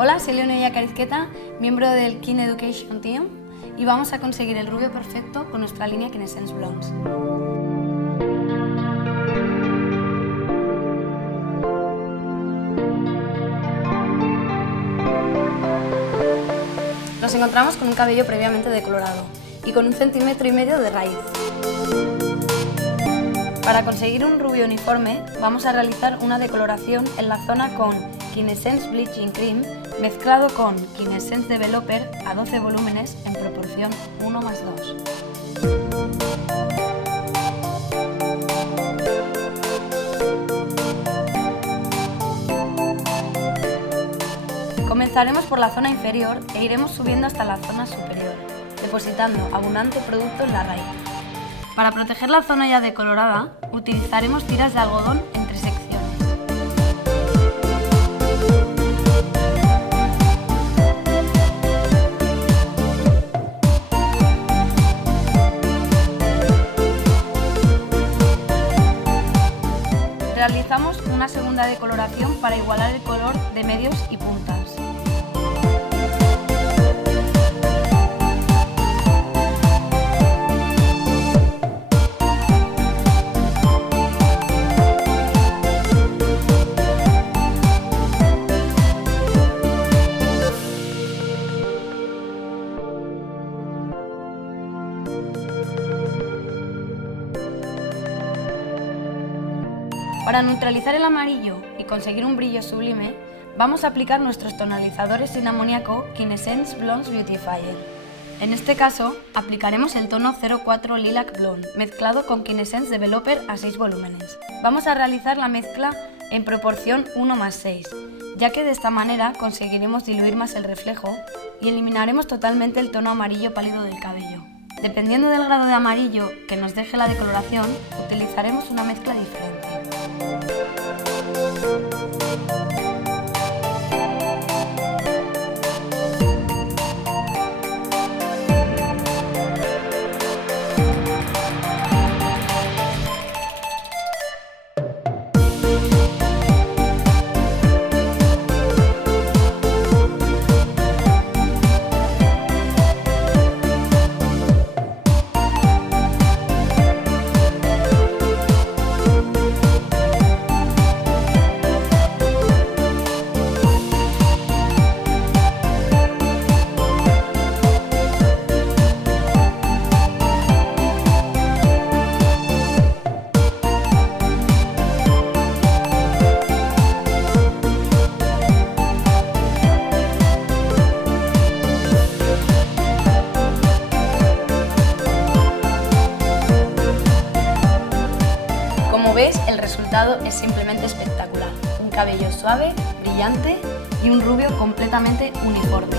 Hola, soy Leonella Carizqueta, miembro del Kin Education Team, y vamos a conseguir el rubio perfecto con nuestra línea Kinessence Blondes. Nos encontramos con un cabello previamente decolorado y con 1,5 cm de raíz. Para conseguir un rubio uniforme, vamos a realizar una decoloración en la zona con Kinessence Bleaching Cream mezclado con Kinessence Developer a 12 volúmenes en proporción 1:2. Comenzaremos por la zona inferior e iremos subiendo hasta la zona superior, depositando abundante producto en la raíz. Para proteger la zona ya decolorada, utilizaremos tiras de algodón en 3 secciones. Realizamos una segunda decoloración para igualar el color de medios y puntas. Para neutralizar el amarillo y conseguir un brillo sublime, vamos a aplicar nuestros tonalizadores sin amoníaco Kinessence Blondes Beautifier. En este caso, aplicaremos el tono 04 Lilac Blonde, mezclado con Kinessence Developer a 6 volúmenes. Vamos a realizar la mezcla en proporción 1:6, ya que de esta manera conseguiremos diluir más el reflejo y eliminaremos totalmente el tono amarillo pálido del cabello. Dependiendo del grado de amarillo que nos deje la decoloración, utilizaremos una mezcla diferente. Como ves, el resultado es simplemente espectacular. Un cabello suave, brillante y un rubio completamente uniforme.